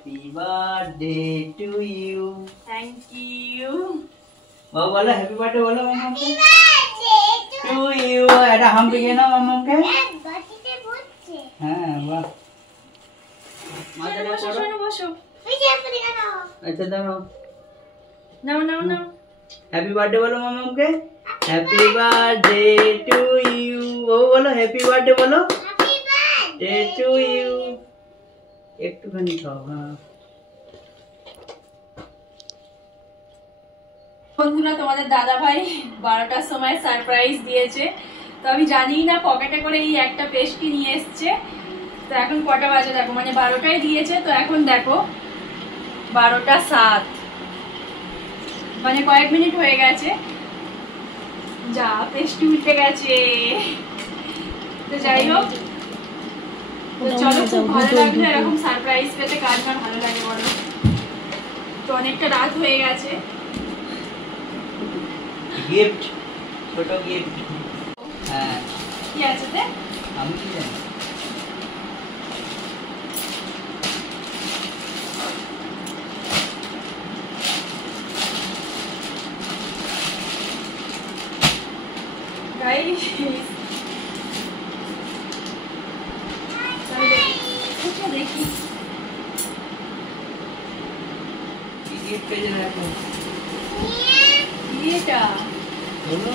Happy birthday to you. Thank you. Bawa bola happy birthday bola mama ke. To you. Ada ham bikin na mama ke. हाँ वाह. বসো শোনো বসো. अच्छा दाओ. নাও নাও নাও. Happy birthday बोलो मम्मा के. Happy birthday to you. वो बोलो happy birthday बोलो. Happy birthday to you. एक तो खानी खाओ हाँ. বন্ধুরা তোমাদের দাদা ভাই 12টার সময় সারপ্রাইজ দিয়েছে। তো আমি জানি না পকেটে করে এই একটা পেস্ট্রি নিয়ে এসছে। তো এখন কটা বাজে দেখো, মানে 12টায় দিয়েছে, তো এখন দেখো 12:07, মানে কয়েক মিনিট হয়ে গেছে। যা পেস্ট্রি উঠে গেছে। তো যাই হোক, তো চলো, খুব ভালো লাগলো এরকম সারপ্রাইজ পেতে, কার কার ভালো লাগে বলো। তো অনেকটা রাত হয়ে গেছে। गिफ्ट छोटो गिफ्ट हाँ কি আছে তে? আমি কি জানি गाइस देखी गिफ्ट पे जरा को এটা बोलो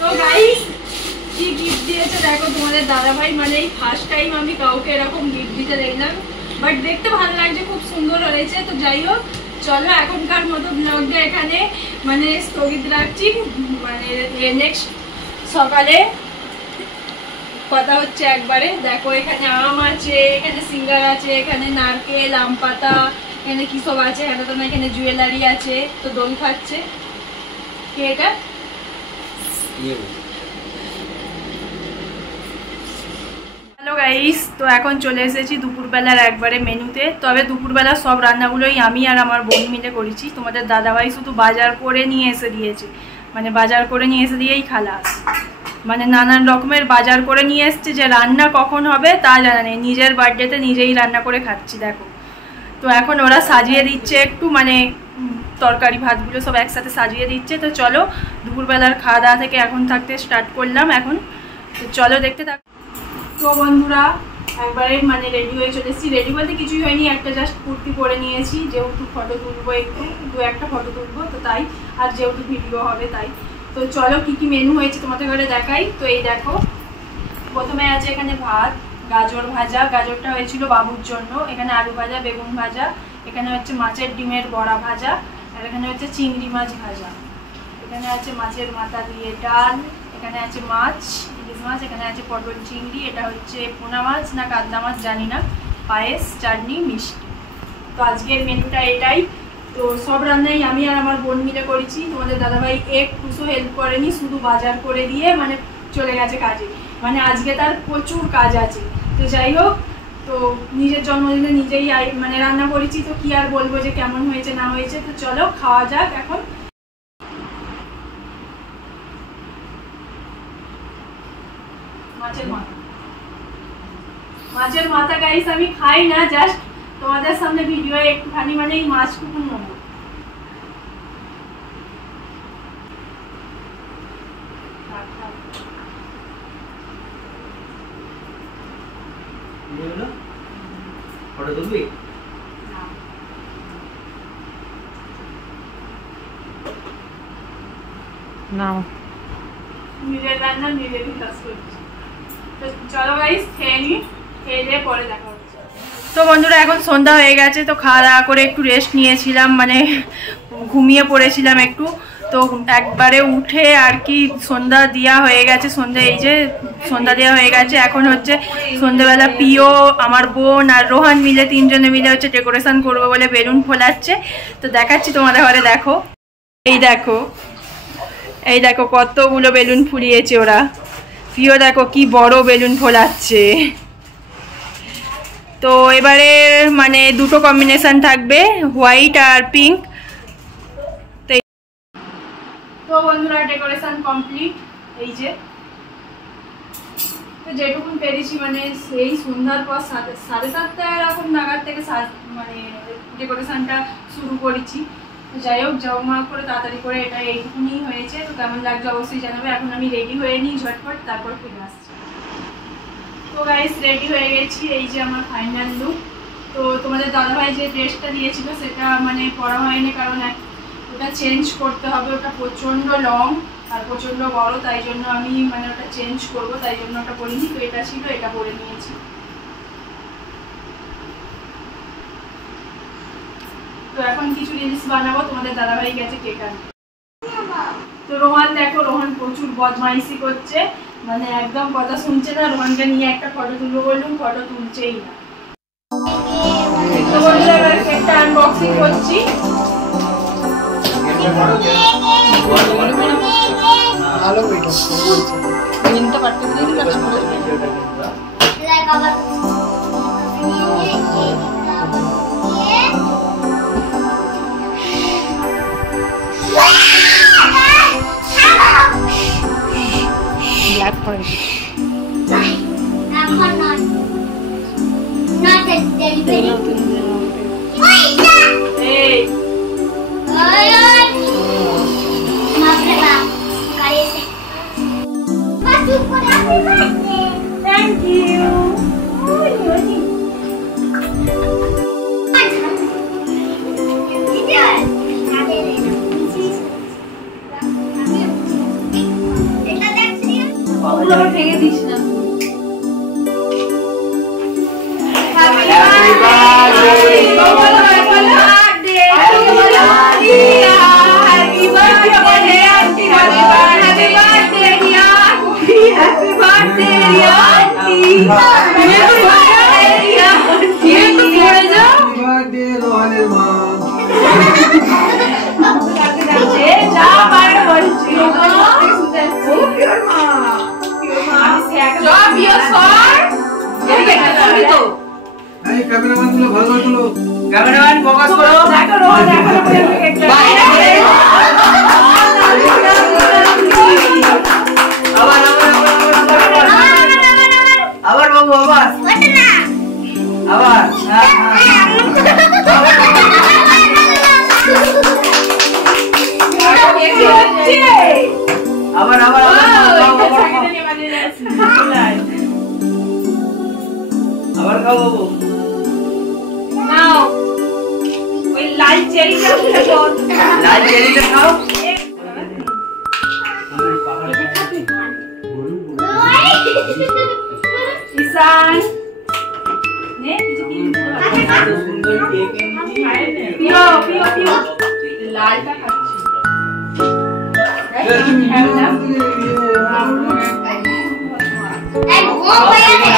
তো গাইস কি গিফট দিয়েছে দেখো তোমাদের দাদা ভাই, মানে এই ফার্স্ট টাইম আমি কাউকে এরকম গিফট দিতে দেখলাম, বাট দেখতে ভালো লাগছে, খুব সুন্দর হয়েছে। তো যাই হোক, চলো এখনকার মতো ব্লগটা এখানে মানে স্থগিত রাখছি, মানে নেক্সট সকালে কথা হচ্ছে একবারে। দেখো এখানে আম আছে, এখানে সিঙ্গার আছে, এখানে নারকেল, আম পাতা, এখানে কি সব আছে, এখানে তো না, এখানে জুয়েলারি আছে। তো দোল খাচ্ছে কে এটা? হ্যালো গাইস, তো এখন চলে এসেছি দুপুরবেলার একবারে মেনুতে। তবে দুপুরবেলা সব রান্নাগুলোই আমি আর আমার বোন মিলে করেছি। তোমাদের দাদাভাই শুধু বাজার করে নিয়ে এসে দিয়েছে, মানে বাজার করে নিয়ে এসে দিয়েই খালাস, মানে নানান রকমের বাজার করে নিয়ে এসছে, যে রান্না কখন হবে তা জানা নেই। নিজের বার্থডেতে নিজেই রান্না করে খাচ্ছি দেখো। তো এখন ওরা সাজিয়ে দিচ্ছে একটু, মানে তরকারি ভাতগুলো সব একসাথে সাজিয়ে দিচ্ছে। তো চলো দুপুরবেলার খাওয়া দাওয়া থেকে এখন থাকতে স্টার্ট করলাম এখন। তো চলো দেখতে থাক। তো বন্ধুরা একবারে মানে রেডি হয়ে চলে এসেছি। রেডি বলতে কিছুই হয়নি, একটা জাস্ট কুর্তি পরে নিয়েছি, যেহেতু ফটো তুলবো, একটু দু একটা ফটো তুলবো তো তাই, আর যেহেতু ভিডিও হবে তাই। তো চলো কি কি মেনু হয়েছে তোমাদের ঘরে দেখাই। তো এই দেখো, প্রথমে আছে এখানে ভাত, গাজর ভাজা, গাজরটা হয়েছিল বাবুর জন্য, এখানে আলু ভাজা, বেগুন ভাজা, এখানে হচ্ছে মাছের ডিমের বড়া ভাজা, আর এখানে হচ্ছে চিংড়ি মাছ ভাজা, এখানে আছে মাছের মাথা দিয়ে ডাল, এখানে আছে মাছ, ইলিশ মাছ, এখানে আছে পটল চিংড়ি, এটা হচ্ছে পোনা মাছ না কাতলা মাছ জানি না, পায়েস, চাটনি, মিষ্টি। তো আজকের মেনুটা এটাই। তো সব রান্নাই আমি আর আমার বোন মিলে করেছি। তোমাদের দাদাভাই একটুও হেল্প করেনি, শুধু বাজার করে দিয়ে মানে চলে গেছে কাজে, মানে আজকে তার প্রচুর কাজ আছে। তো যাই হোক, তো নিজের জন্মদিনে নিজেই মানে রান্না করেছি, তো কি আর বলবো যে কেমন হয়েছে না হয়েছে। তো চলো খাওয়া যাক এখন। মাছের মাথা, মাছের মাথা গাইস আমি খাই না, জাস্ট তোমাদের সামনে ভিডিও একটুখানি মানে এই মাছটুকু নেবো। ফটো তুলবি? নাও, নিজের রান্না নিজেরই কাজ করছি। তো চলো গাইস খেয়ে নি, খেয়ে দিয়ে পরে দেখা হচ্ছে। তো বন্ধুরা এখন সন্ধ্যা হয়ে গেছে, তো খাওয়া দাওয়া করে একটু রেস্ট নিয়েছিলাম, মানে ঘুমিয়ে পড়েছিলাম একটু। তো একবারে উঠে আর কি সন্ধ্যা দেওয়া হয়ে গেছে, সন্ধ্যা এই যে সন্ধ্যা দেওয়া হয়ে গেছে। এখন হচ্ছে সন্ধ্যাবেলা পিও, আমার বোন আর রোহান মিলে তিনজনে মিলে হচ্ছে ডেকোরেশন করবো বলে বেলুন ফোলাচ্ছে। তো দেখাচ্ছি তোমাদের ঘরে, দেখো এই দেখো, এই দেখো কতগুলো বেলুন ফুলিয়েছে ওরা। প্রিয় দেখো কি বড় বেলুন ফোলাচ্ছে। তো এবারে মানে দুটো কম্বিনেশন থাকবে, হোয়াইট আর পিঙ্ক। তো তো বন্ধুরা ডেকোরেশন কমপ্লিট। এই যে তো যেটুকুন পেরেছি মানে সেই সন্ধ্যার পর 7:30 এরকম নাগাদ থেকে মানে ডেকোরেশনটা শুরু করেছি। তো যাই হোক জমা করে তাড়াতাড়ি করে এটা এইটুকুনি হয়েছে। তো কেমন লাগছে অবশ্যই জানাবে। এখন আমি রেডি হয়ে নিই ঝটপট, তারপর ফিরে আসছি। তো গাইস রেডি হয়ে গেছি, এই যে আমার ফাইনাল লুক। তো তোমাদের দাদাভাই যে ড্রেসটা দিয়েছিল সেটা মানে পরা হয়নি, কারণ ওটা চেঞ্জ করতে হবে। ওটা প্রচণ্ড লং আর প্রচণ্ড বড়, তাই জন্য আমি মানে ওটা চেঞ্জ করবো, তাই জন্য ওটা পরিনি। তো এটা ছিল, এটা পরে নিয়েছি। তো এখন কিছু রিলস বানাবো। তোমাদের দাদাভাই গেছে কেক আনতে। তো রোহান দেখো, রোহান প্রচুর বদমাইশি করছে, মানে একদম কথা শুনছে না। রোহানকে নিয়ে একটা ফটো তুলবো বললুম, ফটো তুলছেই না। তো বন্ধুরা এবার কেকটা আনবক্সিং করছি। Thank you. ভেঙে দিস না। ক্যামেরাম্যান ফোকাস করো। আবার বাবু আবার আবার আবার আবার আবার খাও বাবু। নাও ওই লাল চেরিটা খাও, লাল চেরিটা খাও। ঈশান নে সুন্দর কেক এনেছি। পিও পিও পিও, লালটা খাচ্ছি।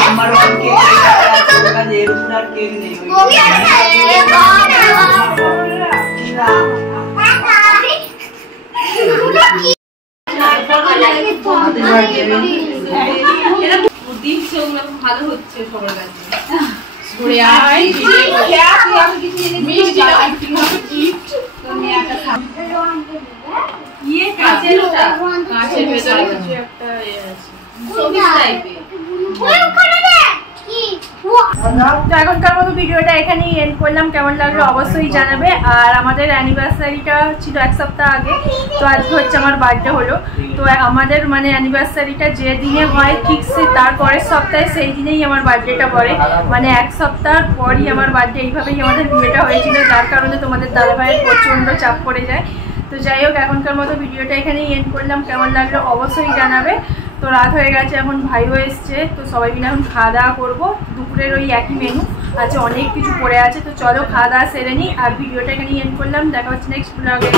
আমার কেক আছে, এরকম আর কেক নেই। ভালো হচ্ছে সবার কাছে। কাঁচের ভেতরে কিছু একটা তো এখনকার মতো ভিডিওটা এখানেই এন্ড করলাম। কেমন লাগলো অবশ্যই জানাবে। আর আমাদের অ্যানিভার্সারিটা ছিল 1 সপ্তাহ আগে, তো আজকে হচ্ছে আমার বার্থডে হলো। তো আমাদের মানে অ্যানিভার্সারিটা যে দিনে হয় ঠিক তার পরের সপ্তাহে সেই দিনেই আমার বার্থডেটা পড়ে, মানে 1 সপ্তাহ পরই আমার বার্থডে। এইভাবেই আমাদের বিয়েটা হয়েছিল, যার কারণে তোমাদের দাদাভাইয়ের প্রচণ্ড চাপ পড়ে যায়। তো যাই হোক এখনকার মতো ভিডিওটা এখানেই এন্ড করলাম। কেমন লাগলো অবশ্যই জানাবে। তো রাত হয়ে গেছে, এখন ভাইও এসছে, তো সবাই মিলে এখন খাওয়া দাওয়া করবো। দুপুরের ওই একই মেনু আছে, অনেক কিছু পড়ে আছে। তো চলো খাওয়া দাওয়া সেরে নিই, আর ভিডিওটা এখানেই এন্ড করলাম। দেখা হচ্ছে নেক্সট ব্লগে।